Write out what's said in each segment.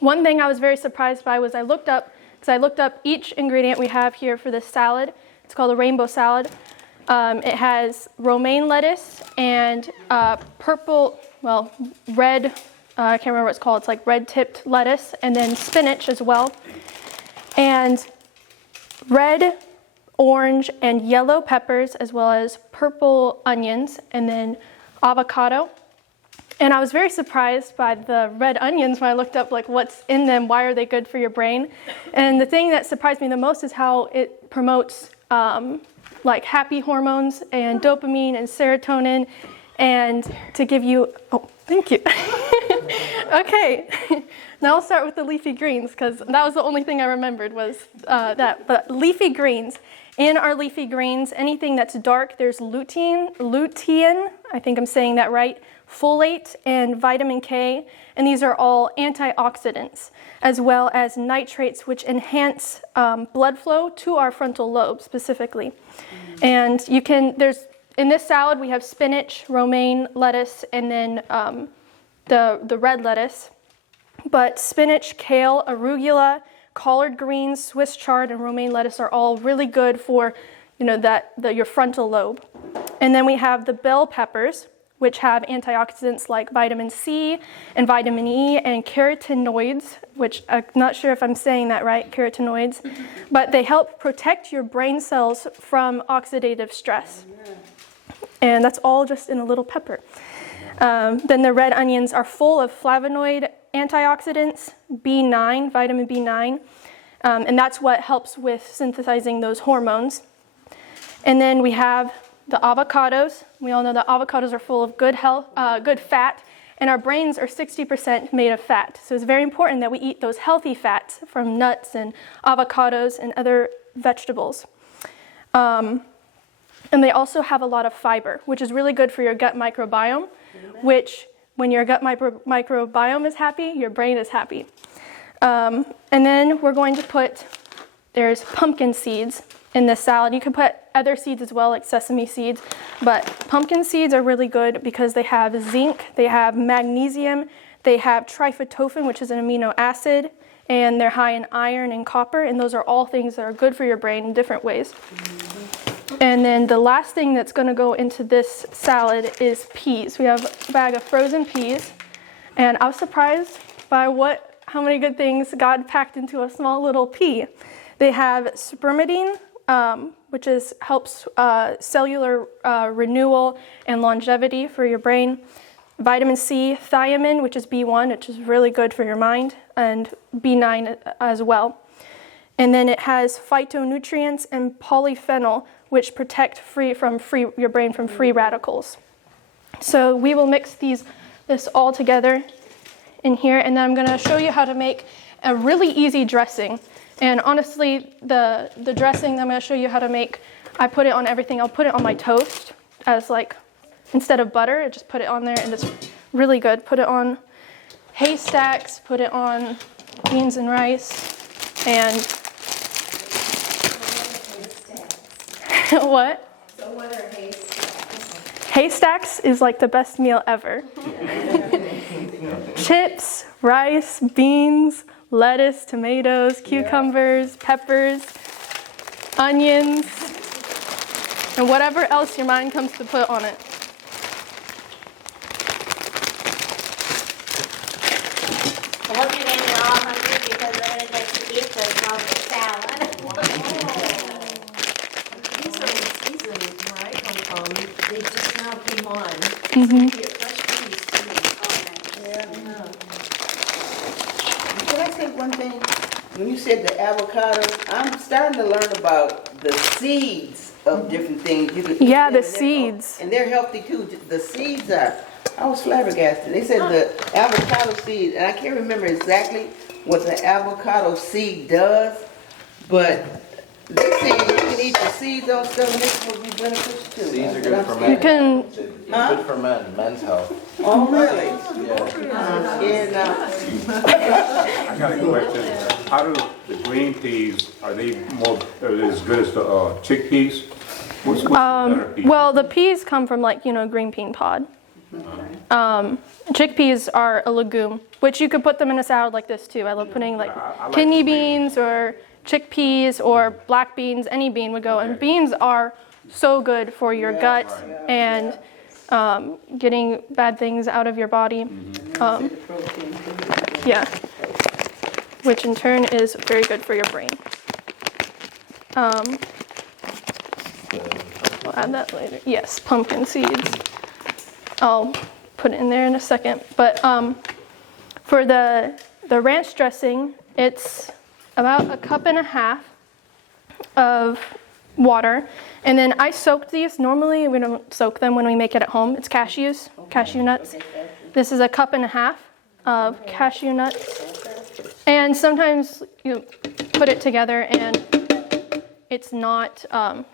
One thing I was very surprised by was I looked up each ingredient we have here for this salad. It's called a rainbow salad. It has romaine lettuce and red, I can't remember what it's called. It's like red-tipped lettuce, and then spinach as well. And red, orange, and yellow peppers, as well as purple onions, and then avocado. And I was very surprised by the red onions when I looked up like what's in them, why are they good for your brain. And the thing that surprised me the most is how it promotes like happy hormones and dopamine and serotonin, and to give you, oh, thank you. Okay, now I'll start with the leafy greens, because that was the only thing I remembered was that. But leafy greens, in our leafy greens, anything that's dark, there's lutein, I think I'm saying that right, folate, and vitamin K, and these are all antioxidants, as well as nitrates, which enhance blood flow to our frontal lobe specifically. And in this salad we have spinach, romaine lettuce, and then the red lettuce. But spinach, kale, arugula, collard greens, Swiss chard, and romaine lettuce are all really good for your frontal lobe. And then we have the bell peppers, which have antioxidants like vitamin C and vitamin E and carotenoids, which I'm not sure if I'm saying that right, carotenoids, but they help protect your brain cells from oxidative stress. And that's all just in a little pepper. Then the red onions are full of flavonoid antioxidants, B9, vitamin B9, and that's what helps with synthesizing those hormones. And then we have the avocados. We all know that avocados are full of good fat, and our brains are 60% made of fat. So it's very important that we eat those healthy fats from nuts and avocados and other vegetables. And they also have a lot of fiber, which is really good for your gut microbiome, which when your gut microbiome is happy, your brain is happy. And then we're going to there's pumpkin seeds in this salad. You can put other seeds as well, like sesame seeds, but pumpkin seeds are really good because they have zinc, they have magnesium, they have tryptophan, which is an amino acid, and they're high in iron and copper, and those are all things that are good for your brain in different ways. And then the last thing that's going to go into this salad is peas. We have a bag of frozen peas, and I was surprised by how many good things God packed into a small little pea. They have spermidine, which helps cellular renewal and longevity for your brain. Vitamin C, thiamine, which is B1, which is really good for your mind, and B9 as well. And then it has phytonutrients and polyphenol, which protect your brain from free radicals. So we will mix this all together in here, and then I'm going to show you how to make a really easy dressing. And honestly, the dressing that I'm going to show you how to make, I put it on everything. I'll put it on my toast as instead of butter, I just put it on there, and it's really good. Put it on haystacks, put it on beans and rice, and what? So what are haystacks? Haystacks is like the best meal ever. Chips, rice, beans, lettuce, tomatoes, cucumbers, peppers, onions, and whatever else your mind comes to put on it. I hope you guys are all hungry because we're going to get to eat the salad. These are in season where I come from. They just now came on. Mm-hmm. So you get fresh peas too. Yeah. Can I say one thing? When you said the avocados, I'm starting to learn about the seeds of different things. You could eat Yeah, them, the and seeds. and they're healthy too. The seeds are. I was flabbergasted. They said the avocado seed, and I can't remember exactly what the avocado seed does, but they say you can eat the seeds on stuff and this will be beneficial too. Seeds are good for men. You can, Good for men's health. Oh, really? Yeah. Yeah. I got a question. How do the green peas, are they as good as the chickpeas? What's the better pea? well, the peas come from green bean pod. Chickpeas are a legume, which you could put them in a salad like this too. I love putting like I like kidney the beans or chickpeas or black beans. Any bean would go. And beans are so good for your gut and getting bad things out of your body. See the protein too. Yeah, which in turn is very good for your brain. We'll add that later. Yes, pumpkin seeds. I'll put it in there in a second. But for the ranch dressing, it's about 1.5 cups of water. And then I soaked these. Normally we don't soak them when we make it at home. It's cashews, cashew nuts. This is 1.5 cups of cashew nuts. And sometimes you put it together and it's not,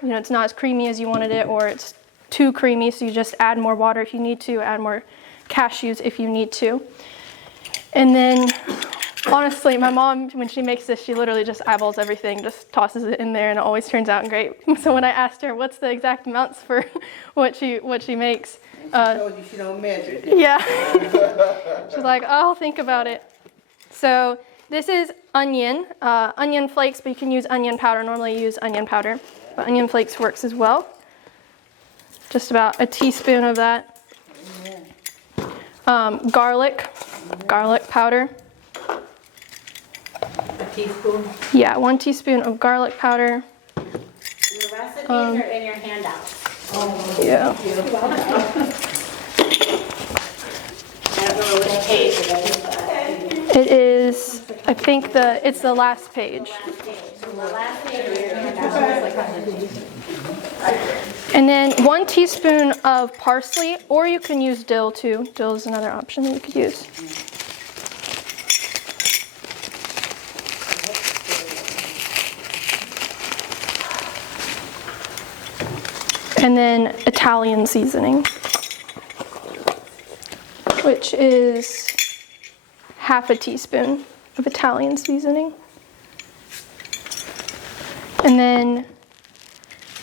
it's not as creamy as you wanted it, or it's too creamy, so you just add more water if you need to, add more cashews if you need to. And then, honestly, my mom, when she makes this, she literally just eyeballs everything, just tosses it in there, and it always turns out great. So when I asked her what's the exact amounts for what she makes, She told you she don't measure it. yeah, she's like, I'll think about it. So this is onion flakes, but you can use onion powder. Normally you use onion powder, but onion flakes works as well. Just about a teaspoon of that. Garlic powder. A teaspoon. Yeah, 1 teaspoon of garlic powder. The recipes are in your handouts. Yeah. I don't know which page it is, but It is, I think it's the last page. the last page of your handouts. And then 1 teaspoon of parsley, or you can use dill too. Dill is another option that you could use. And then Italian seasoning, which is 1/2 teaspoon of Italian seasoning. And then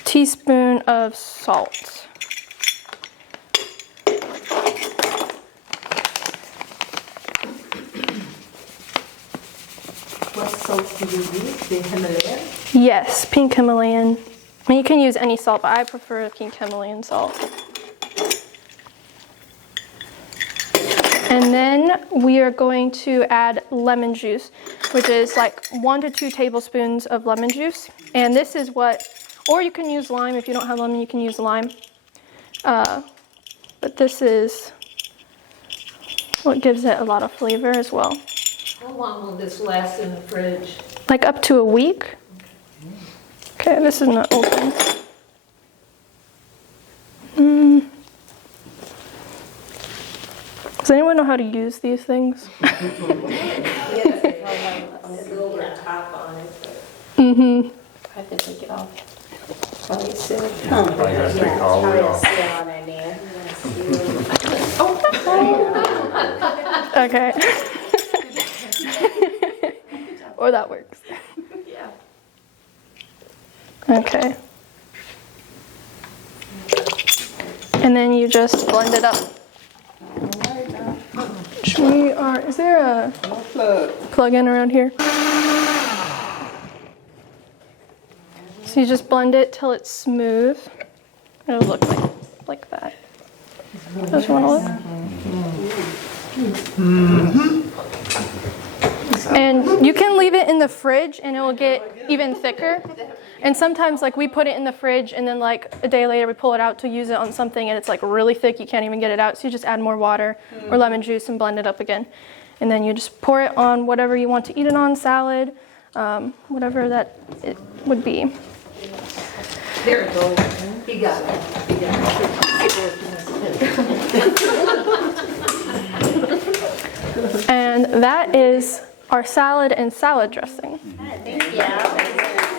teaspoon of salt. What salt do you use? The Himalayan? Yes, pink Himalayan. I mean, you can use any salt, but I prefer pink Himalayan salt. And then we are going to add lemon juice, which is like 1 to 2 tablespoons of lemon juice. And this is what, or you can use lime. If you don't have lemon, you can use lime. But this is what gives it a lot of flavor as well. How long will this last in the fridge? Like up to a week. Okay, this is not open. Does anyone know how to use these things? Yes, they have a silver top on it. Mm-hmm. I have to take it off. Probably silver. I gotta take all the way off. Still on in there. Okay. Or that works. Yeah. Okay. And then you just blend it up. Is there a plug-in around here? So you just blend it till it's smooth. It'll look like that. Does you want to look? And you can leave it in the fridge and it will get even thicker. And sometimes like we put it in the fridge and then like a day later we pull it out to use it on something and it's like really thick, you can't even get it out. So you just add more water or lemon juice and blend it up again. And then you just pour it on whatever you want to eat it on, salad, whatever that it would be. There it goes. He got it. He got And that is our salad and salad dressing. Thank you.